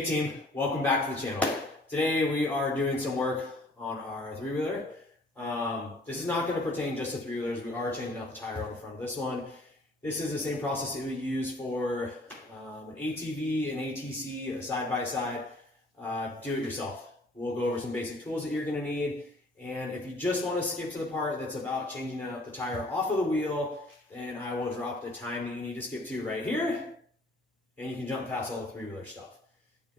Hey team, welcome back to the channel. Today we are doing some work on our three-wheeler. This is not going to pertain just to three-wheelers. We are changing out the tire on the front of this one. This is the same process that we use for an ATV, an ATC, a side-by-side. Do it yourself. We'll go over some basic tools that you're going to need. And if you just want to skip to the part that's about changing out the tire off of the wheel, then I will drop the time that you need to skip to right here. And you can jump past all the three-wheeler stuff.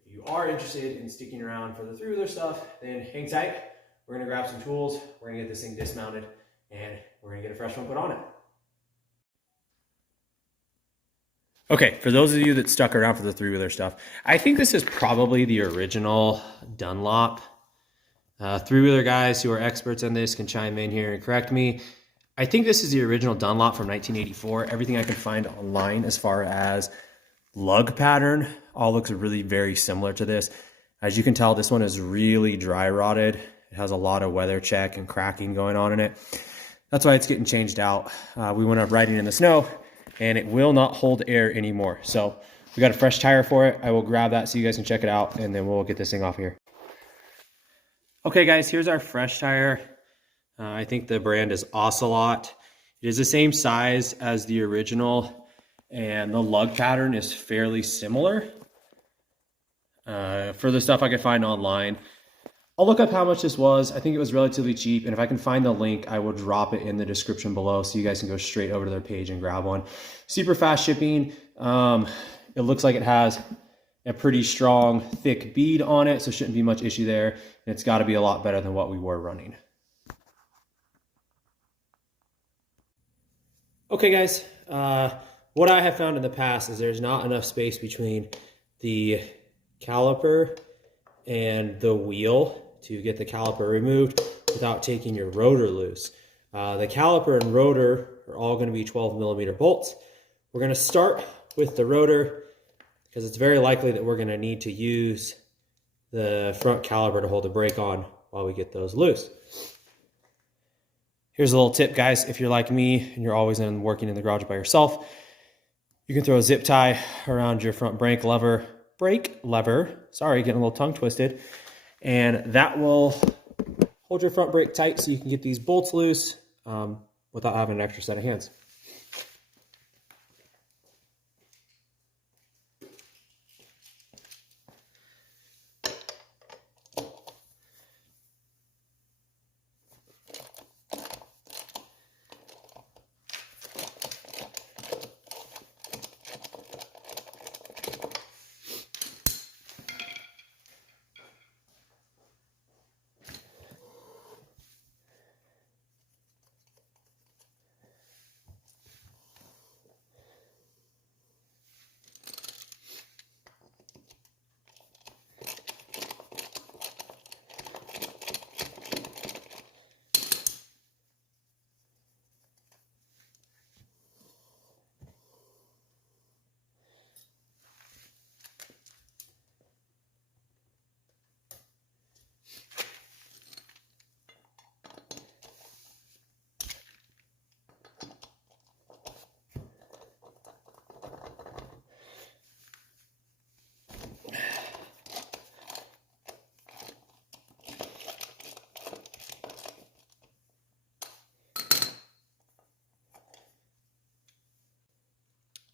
If you are interested in sticking around for the three-wheeler stuff, then hang tight. We're gonna grab some tools, we're gonna get this thing dismounted, and we're gonna get a fresh one put on it. Okay, for those of you that stuck around for the three-wheeler stuff, I think this is probably the original Dunlop. Three-wheeler guys who are experts on this can chime in here and correct me. I think this is the original Dunlop from 1984. Everything I can find online as far as lug pattern all looks really very similar to this. As you can tell, this one is really dry rotted. It has a lot of weather check and cracking going on in it. That's why it's getting changed out. We went up riding in the snow and it will not hold air anymore. So we got a fresh tire for it. I will grab that so you guys can check it out and then we'll get this thing off here. Okay guys, here's our fresh tire. I think the brand is Ocelot. It is the same size as the original and the lug pattern is fairly similar. For the stuff I could find online, I'll look up how much this was. I think it was relatively cheap, and if I can find the link, I will drop it in the description below so you guys can go straight over to their page and grab one. Super fast shipping. It looks like it has a pretty strong, thick bead on it, so shouldn't be much issue there, and it's got to be a lot better than what we were running. Okay guys, what I have found in the past is there's not enough space between the caliper and the wheel to get the caliper removed without taking your rotor loose. The caliper and rotor are all going to be 12mm bolts. We're going to start with the rotor because it's very likely that we're going to need to use the front caliper to hold the brake on while we get those loose. Here's a little tip, guys. If you're like me and you're always working in the garage by yourself, you can throw a zip tie around your front brake lever, sorry, getting a little tongue twisted, and that will hold your front brake tight so you can get these bolts loose without having an extra set of hands.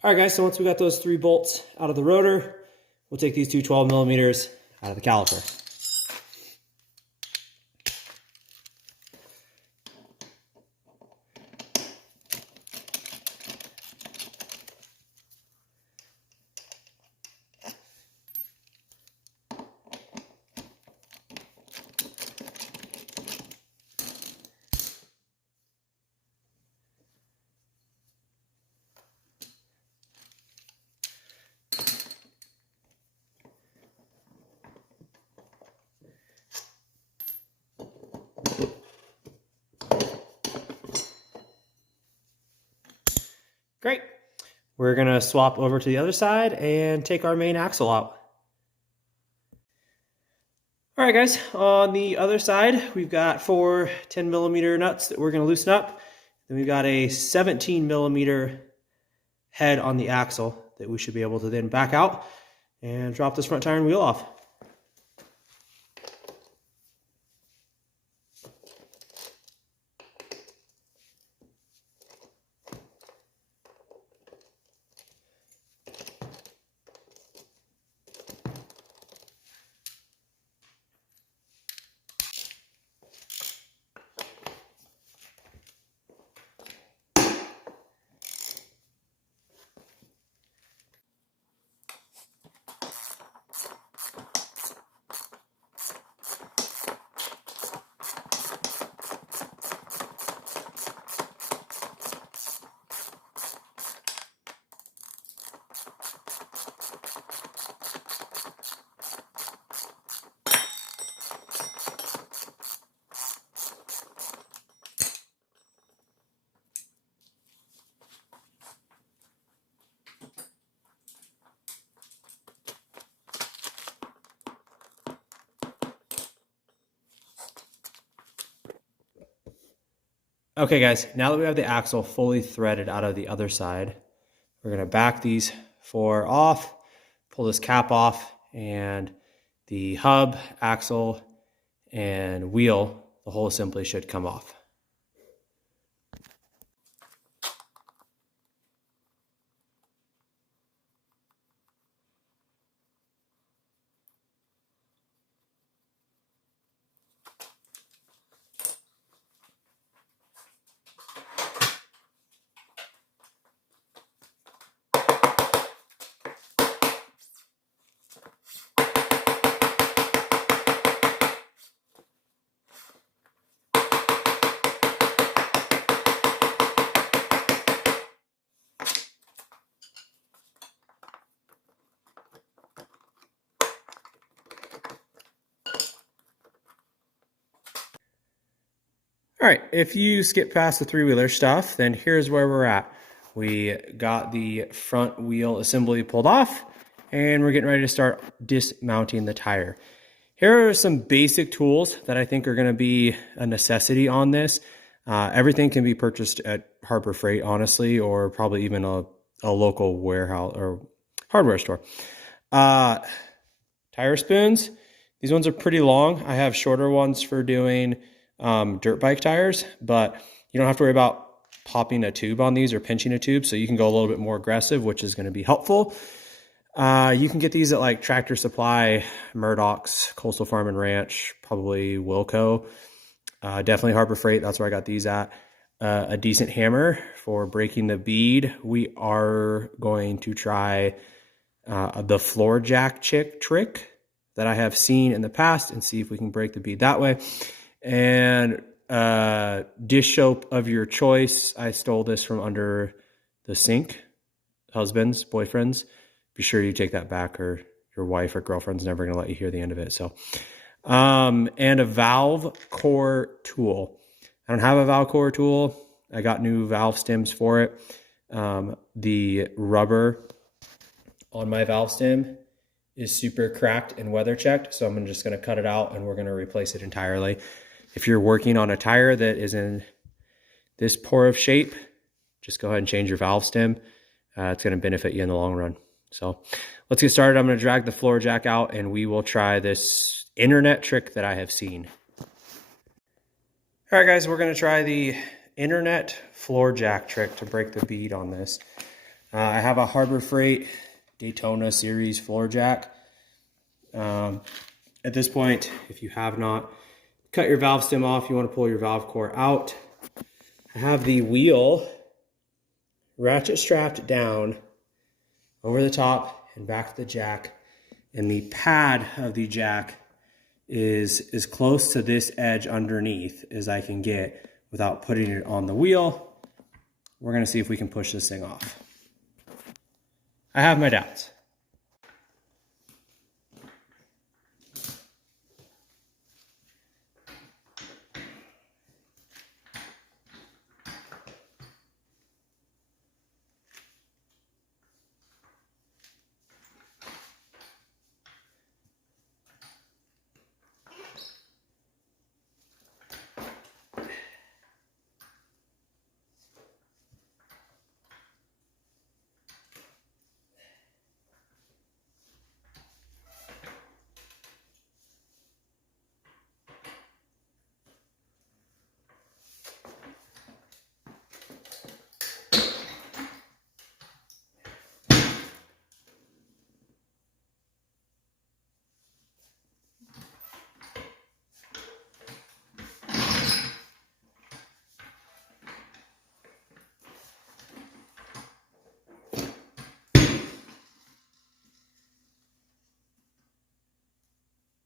All right guys, so once we got those 3 bolts out of the rotor, we'll take these two 12mm out of the caliper. Great. We're going to swap over to the other side and take our main axle out. All right, guys, on the other side, we've got 4 10mm nuts that we're going to loosen up. Then we've got a 17mm head on the axle that we should be able to then back out and drop this front tire and wheel off. Okay guys, now that we have the axle fully threaded out of the other side, we're gonna back these four off, pull this cap off, and the hub, axle, and wheel, the whole assembly should come off. All right, if you skip past the three-wheeler stuff, then here's where we're at. We got the front wheel assembly pulled off, and we're getting ready to start dismounting the tire. Here are some basic tools that I think are gonna be a necessity on this. Everything can be purchased at Harbor Freight, honestly, or probably even a local warehouse or hardware store. Tire spoons, these ones are pretty long. I have shorter ones for doing dirt bike tires, but you don't have to worry about popping a tube on these or pinching a tube, so you can go a little bit more aggressive, which is going to be helpful. You can get these at like Tractor Supply, Murdoch's, Coastal Farm and Ranch, probably Wilco, definitely Harbor Freight. That's where I got these at. A decent hammer for breaking the bead. We are going to try the floor jack trick that I have seen in the past and see if we can break the bead that way. And dish soap of your choice. I stole this from under the sink. Husbands, boyfriends, be sure you take that back, or your wife or girlfriend's never going to let you hear the end of it. So, and a valve core tool. I don't have a valve core tool. I got new valve stems for it. The rubber on my valve stem is super cracked and weather checked, so I'm just going to cut it out and we're going to replace it entirely. If you're working on a tire that is in this poor of shape, just go ahead and change your valve stem. It's going to benefit you in the long run. So let's get started. I'm going to drag the floor jack out and we will try this internet trick that I have seen. All right, guys, we're going to try the internet floor jack trick to break the bead on this. I have a Harbor Freight Daytona series floor jack. At this point, if you have not cut your valve stem off, you want to pull your valve core out. I have the wheel ratchet strapped down over the top and back to the jack, and the pad of the jack is as close to this edge underneath as I can get without putting it on the wheel. We're going to see if we can push this thing off. I have my doubts.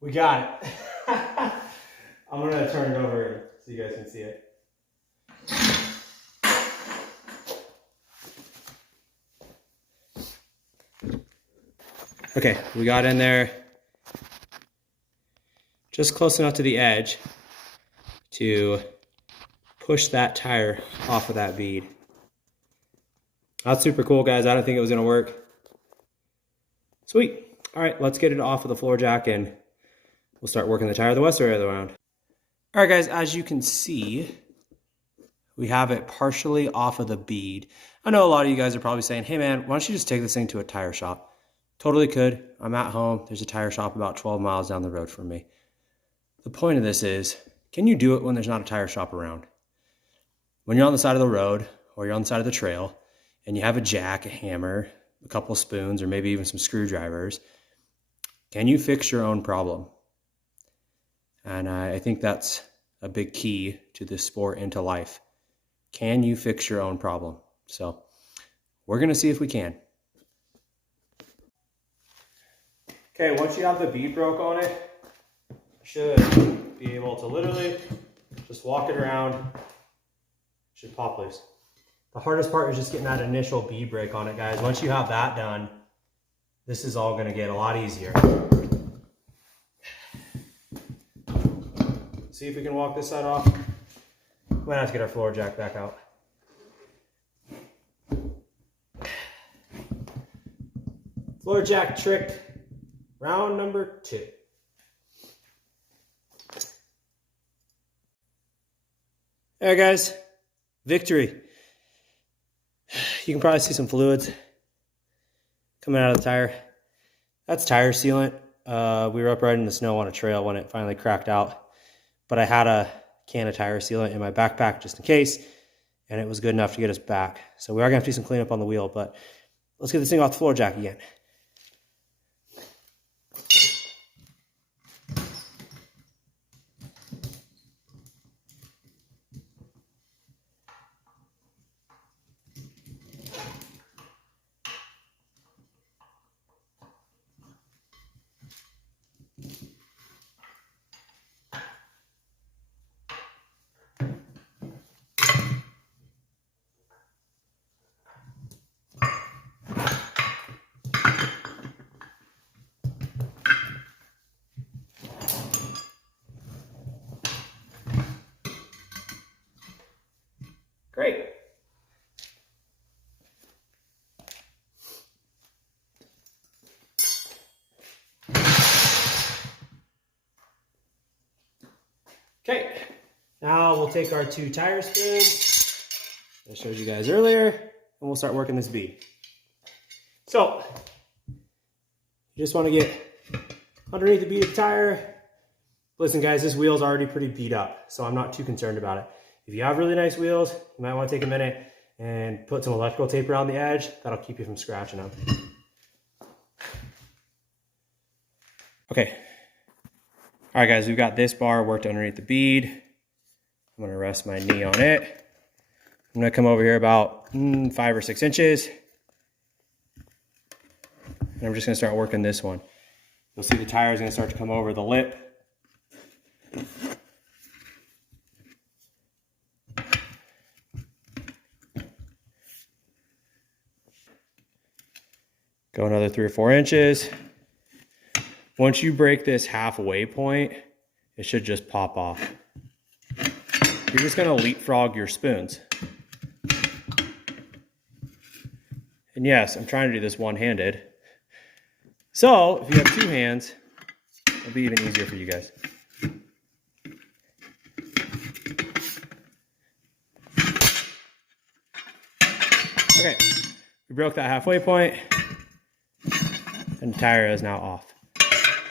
We got it. I'm gonna turn it over so you guys can see it. Okay, we got in there just close enough to the edge to push that tire off of that bead. That's super cool, guys. I don't think it was gonna work. Sweet. All right, let's get it off of the floor jack and we'll start working the tire the west way of the round. All right, guys, as you can see, we have it partially off of the bead. I know a lot of you guys are probably saying, hey man, why don't you just take this thing to a tire shop? Totally could. I'm at home. There's a tire shop about 12 miles down the road from me. The point of this is, can you do it when there's not a tire shop around? When you're on the side of the road or you're on the side of the trail and you have a jack, a hammer, a couple spoons, or maybe even some screwdrivers, can you fix your own problem? And I think that's a big key to this sport and to life. Can you fix your own problem? So we're gonna see if we can. Okay, once you have the bead broke on it, you should be able to literally just walk it around. It should pop loose. The hardest part is just getting that initial bead break on it, guys. Once you have that done, this is all gonna get a lot easier. See if we can walk this side off. Might have to get our floor jack back out. Floor jack trick, round number 2. All right, guys, victory. You can probably see some fluids coming out of the tire. That's tire sealant. We were up riding in the snow on a trail when it finally cracked out, but I had a can of tire sealant in my backpack just in case, and it was good enough to get us back. So we are gonna have to do some cleanup on the wheel, but let's get this thing off the floor jack again. Great. Okay, now we'll take our 2 tire spoons I showed you guys earlier, and we'll start working this bead. So, you just want to get underneath the bead of the tire. Listen guys, this wheel's already pretty beat up, so I'm not too concerned about it. If you have really nice wheels, you might want to take a minute and put some electrical tape around the edge. That'll keep you from scratching them. Okay. All right, guys, we've got this bar worked underneath the bead. I'm gonna rest my knee on it. I'm gonna come over here about 5 or 6 inches. And I'm just gonna start working this one. You'll see the tire is gonna start to come over the lip. Go another 3 or 4 inches. Once you break this halfway point, it should just pop off. You're just gonna leapfrog your spoons. And yes, I'm trying to do this one-handed. So if you have 2 hands, it'll be even easier for you guys. Okay, we broke that halfway point, and the tire is now off.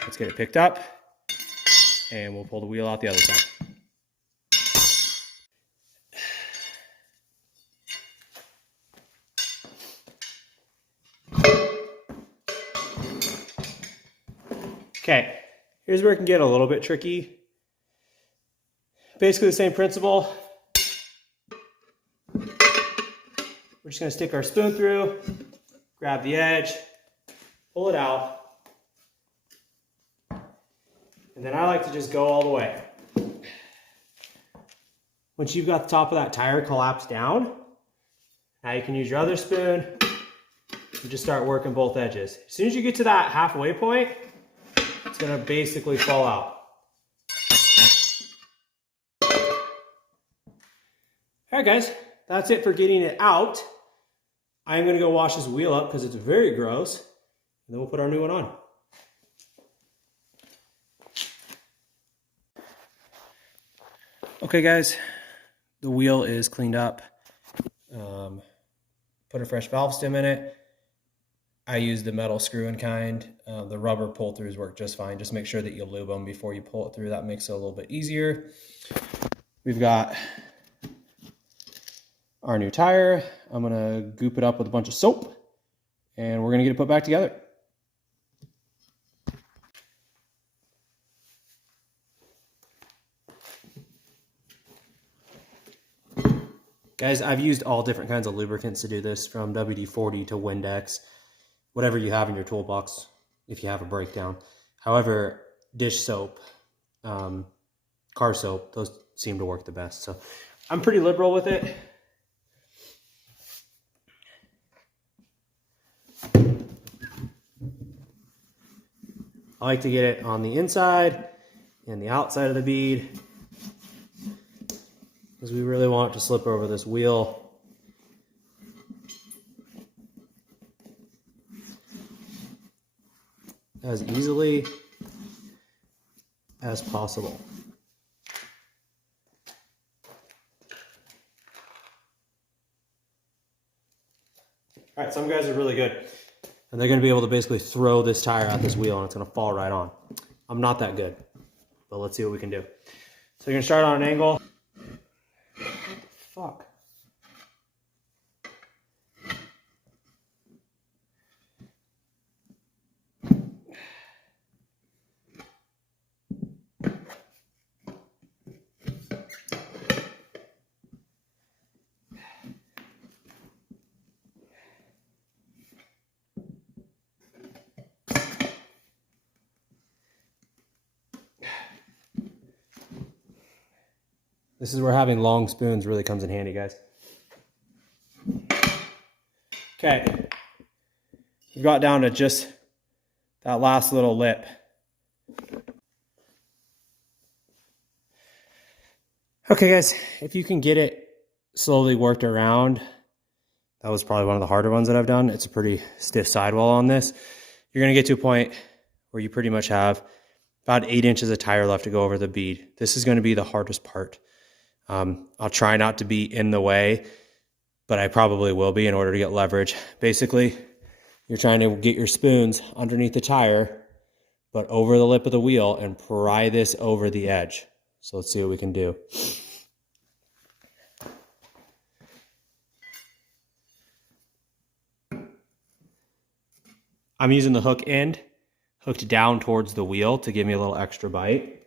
Let's get it picked up, and we'll pull the wheel out the other side. Okay, here's where it can get a little bit tricky. Basically the same principle. We're just gonna stick our spoon through, grab the edge, pull it out, And then I like to just go all the way. Once you've got the top of that tire collapsed down, now you can use your other spoon and just start working both edges. As soon as you get to that halfway point, it's gonna basically fall out. All right, guys, that's it for getting it out. I'm gonna go wash this wheel up because it's very gross, and then we'll put our new one on. Okay, guys, the wheel is cleaned up. Put a fresh valve stem in it. I use the metal screw-in kind. The rubber pull-throughs work just fine. Just make sure that you lube them before you pull it through. That makes it a little bit easier. We've got our new tire. I'm gonna goop it up with a bunch of soap, and we're gonna get it put back together. Guys, I've used all different kinds of lubricants to do this, from WD-40 to Windex, whatever you have in your toolbox if you have a breakdown. However, dish soap, car soap, those seem to work the best. So I'm pretty liberal with it. I like to get it on the inside and the outside of the bead, because we really want it to slip over this wheel. As easily as possible. All right, some guys are really good, and they're gonna be able to basically throw this tire at this wheel and it's gonna fall right on. I'm not that good, but let's see what we can do. So you're gonna start on an angle. Fuck. This is where having long spoons really comes in handy, guys. Okay, we've got down to just that last little lip. Okay, guys, if you can get it slowly worked around, that was probably one of the harder ones that I've done. It's a pretty stiff sidewall on this. You're gonna get to a point where you pretty much have about 8 inches of tire left to go over the bead. This is gonna be the hardest part. I'll try not to be in the way, but I probably will be in order to get leverage. Basically, you're trying to get your spoons underneath the tire, but over the lip of the wheel, and pry this over the edge. So let's see what we can do. I'm using the hook end hooked down towards the wheel to give me a little extra bite.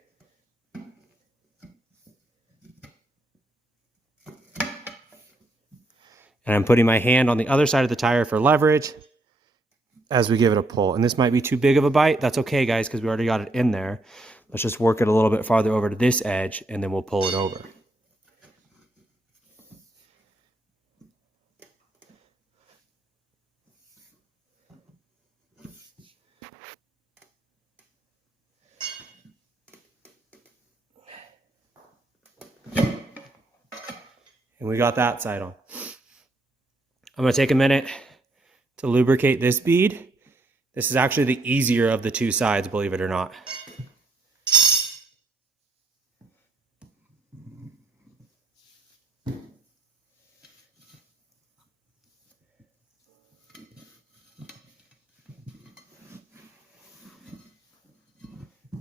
And I'm putting my hand on the other side of the tire for leverage as we give it a pull. And this might be too big of a bite. That's okay, guys, because we already got it in there. Let's just work it a little bit farther over to this edge, and then we'll pull it over. And we got that side on. I'm gonna take a minute to lubricate this bead. This is actually the easier of the two sides, believe it or not.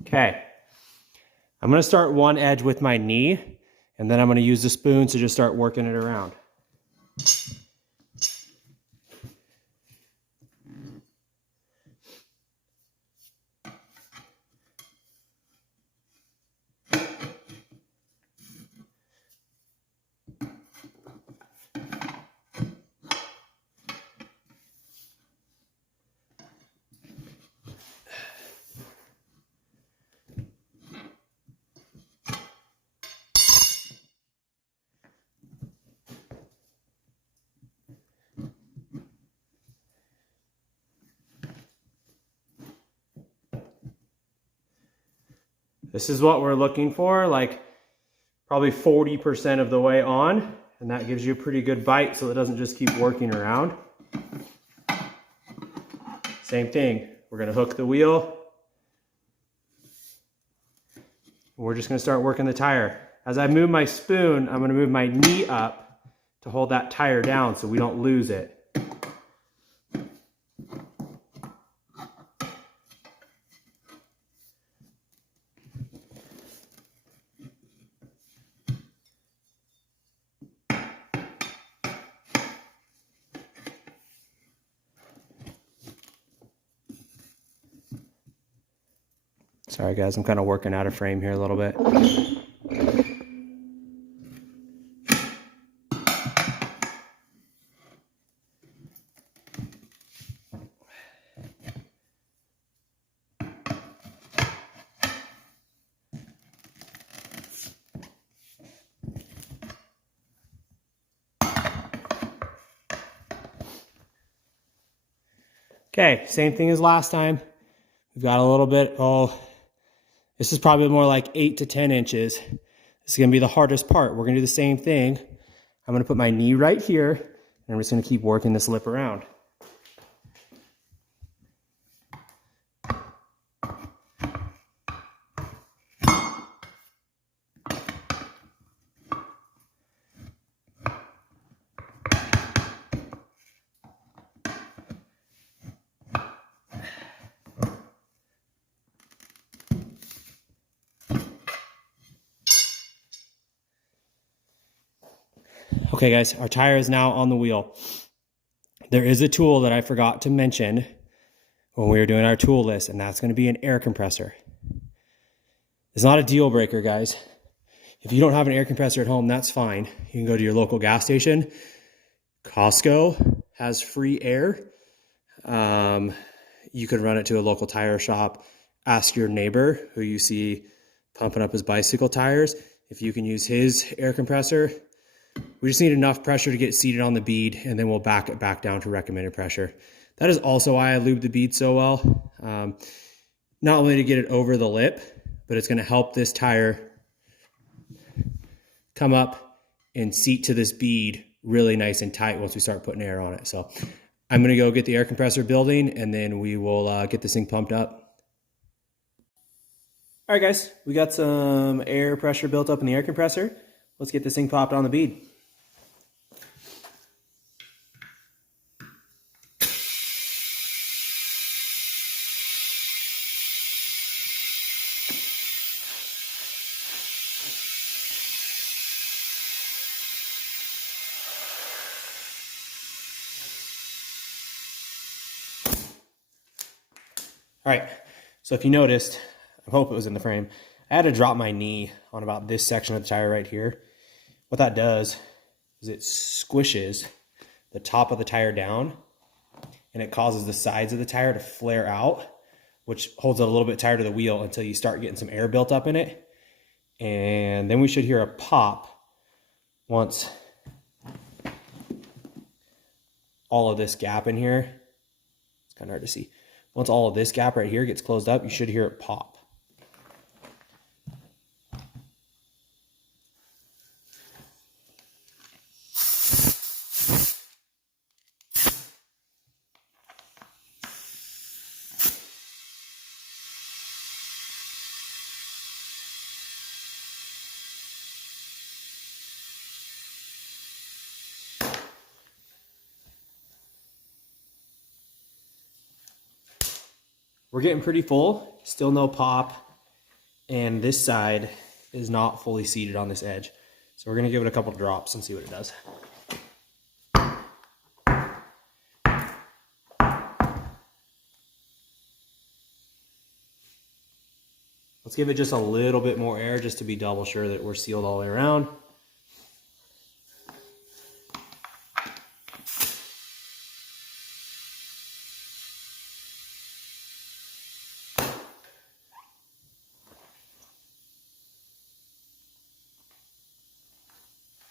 Okay, I'm gonna start one edge with my knee, and then I'm gonna use the spoon to just start working it around. This is what we're looking for, like probably 40% of the way on, and that gives you a pretty good bite so it doesn't just keep working around. Same thing, we're gonna hook the wheel. We're just gonna start working the tire. As I move my spoon, I'm gonna move my knee up to hold that tire down so we don't lose it. Sorry guys, I'm kind of working out of frame here a little bit. Okay, same thing as last time. We've got a little bit, this is probably more like 8 to 10 inches. This is gonna be the hardest part. We're gonna do the same thing. I'm gonna put my knee right here, and I'm just gonna keep working this lip around. Okay guys, our tire is now on the wheel. There is a tool that I forgot to mention when we were doing our tool list, and that's gonna be an air compressor. It's not a deal breaker, guys. If you don't have an air compressor at home, that's fine. You can go to your local gas station. Costco has free air. You could run it to a local tire shop. Ask your neighbor who you see pumping up his bicycle tires if you can use his air compressor. We just need enough pressure to get seated on the bead, and then we'll back it back down to recommended pressure. That is also why I lube the bead so well. Not only to get it over the lip, but it's gonna help this tire come up and seat to this bead really nice and tight once we start putting air on it. So I'm gonna go get the air compressor building, and then we will get this thing pumped up. All right guys, we got some air pressure built up in the air compressor. Let's get this thing popped on the bead. All right, so if you noticed, I hope it was in the frame, I had to drop my knee on about this section of the tire right here. What that does is it squishes the top of the tire down, and it causes the sides of the tire to flare out, which holds it a little bit tighter to the wheel until you start getting some air built up in it. And then we should hear a pop once all of this gap in here, it's kind of hard to see. Once all of this gap right here gets closed up, you should hear it pop. We're getting pretty full, still no pop, and this side is not fully seated on this edge. So we're gonna give it a couple drops and see what it does. Let's give it just a little bit more air just to be double sure that we're sealed all the way around.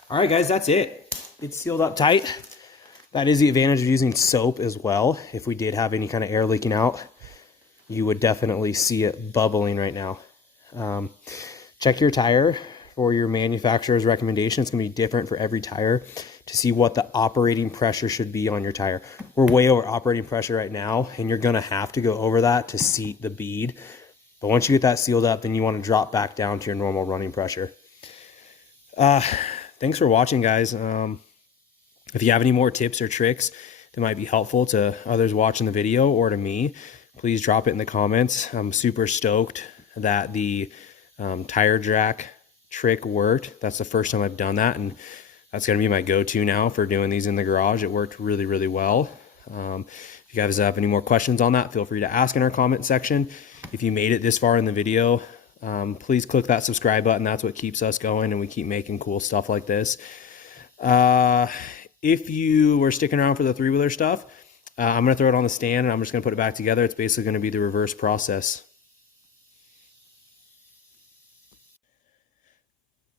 All right, guys, that's it. It's sealed up tight. That is the advantage of using soap as well. If we did have any kind of air leaking out, you would definitely see it bubbling right now. Check your tire for your manufacturer's recommendation. It's going to be different for every tire to see what the operating pressure should be on your tire. We're way over operating pressure right now, and you're going to have to go over that to seat the bead. But once you get that sealed up, then you want to drop back down to your normal running pressure. Thanks for watching, guys. If you have any more tips or tricks that might be helpful to others watching the video or to me, please drop it in the comments. I'm super stoked that the tire jack trick worked. That's the first time I've done that, and that's going to be my go-to now for doing these in the garage. It worked really, really well. If you guys have any more questions on that, feel free to ask in our comment section. If you made it this far in the video, please click that subscribe button. That's what keeps us going, and we keep making cool stuff like this. If you were sticking around for the three-wheeler stuff, I'm going to throw it on the stand, and I'm just going to put it back together. It's basically going to be the reverse process.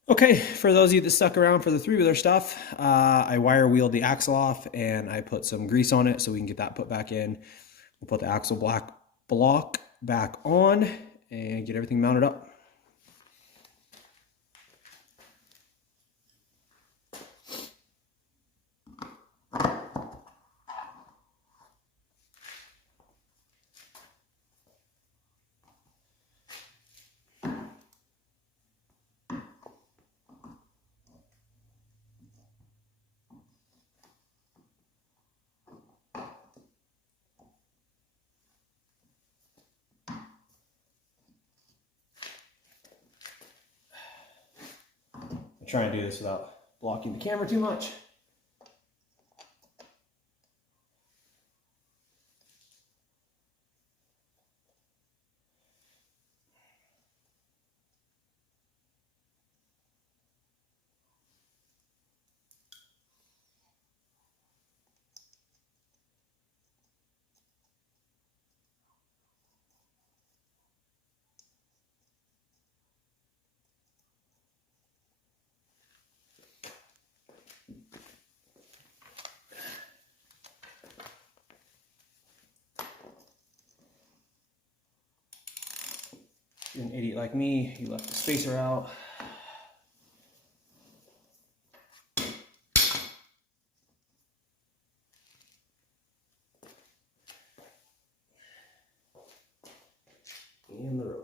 Okay, for those of you that stuck around for the three-wheeler stuff, I wire wheeled the axle off, and I put some grease on it so we can get that put back in. We'll put the axle block back on and get everything mounted up. I'm trying to do this without blocking the camera too much. If you're an idiot like me, you left the spacer out. And the rotor.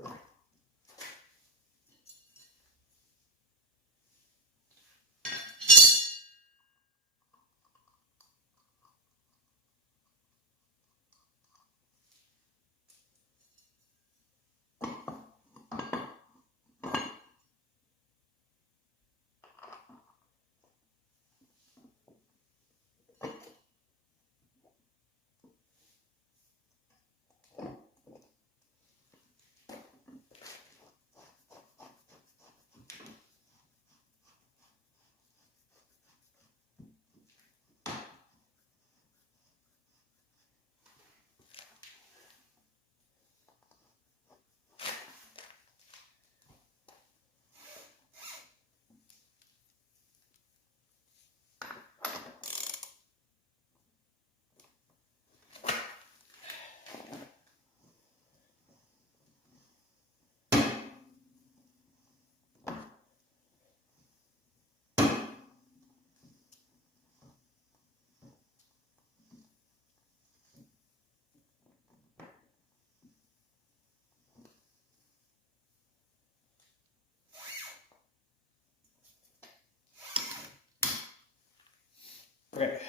Okay,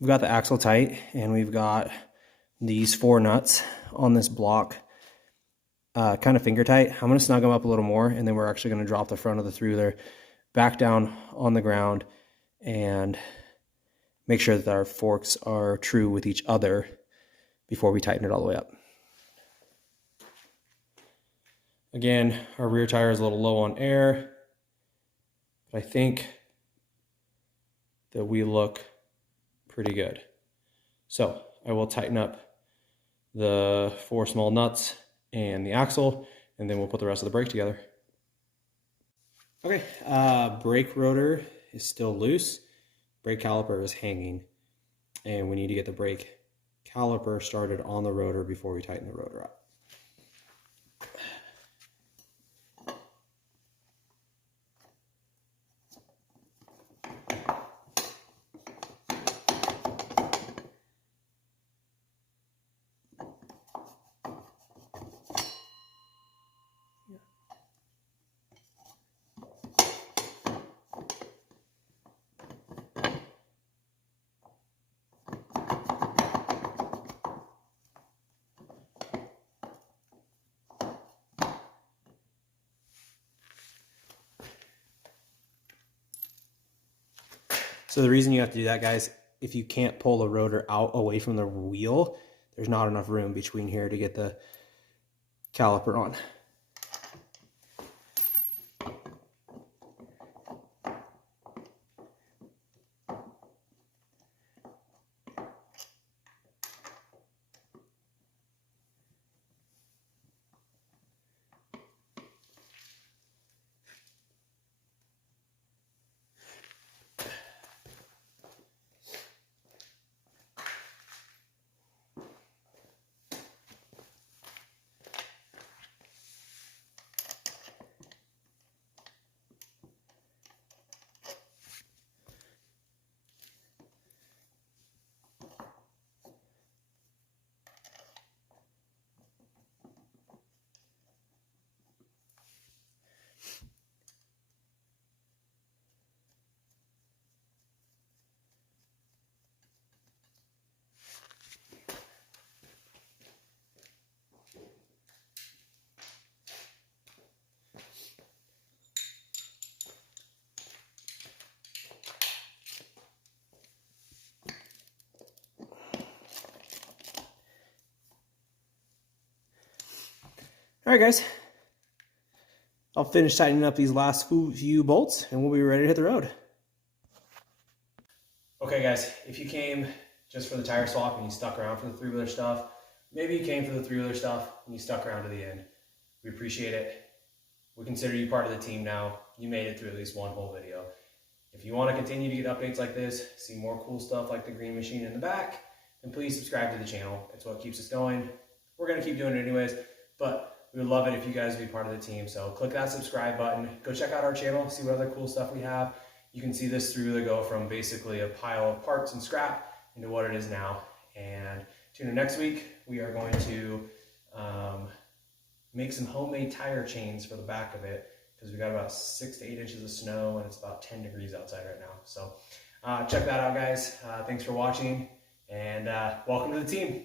we've got the axle tight, and we've got these 4 nuts on this block kind of finger tight. I'm going to snug them up a little more, and then we're actually going to drop the front of the three-wheeler back down on the ground and make sure that our forks are true with each other before we tighten it all the way up. Again, our rear tire is a little low on air, but I think that we look pretty good. So I will tighten up the 4 small nuts and the axle, and then we'll put the rest of the brake together. Okay, brake rotor is still loose. Brake caliper is hanging, and we need to get the brake caliper started on the rotor before we tighten the rotor up. So the reason you have to do that, guys, if you can't pull the rotor out away from the wheel, there's not enough room between here to get the caliper on. All right, guys, I'll finish tightening up these last few bolts and we'll be ready to hit the road. Okay, guys, if you came just for the tire swap and you stuck around for the three-wheeler stuff, maybe you came for the three-wheeler stuff and you stuck around to the end. We appreciate it. We consider you part of the team now. You made it through at least one whole video. If you want to continue to get updates like this, see more cool stuff like the green machine in the back, then please subscribe to the channel. It's what keeps us going. We're going to keep doing it anyways, but we would love it if you guys would be part of the team. So click that subscribe button. Go check out our channel, see what other cool stuff we have. You can see this three-wheeler go from basically a pile of parts and scrap into what it is now. And tune in next week. We are going to make some homemade tire chains for the back of it because we got about 6 to 8 inches of snow and it's about 10 degrees outside right now. So check that out, guys. Thanks for watching and welcome to the team.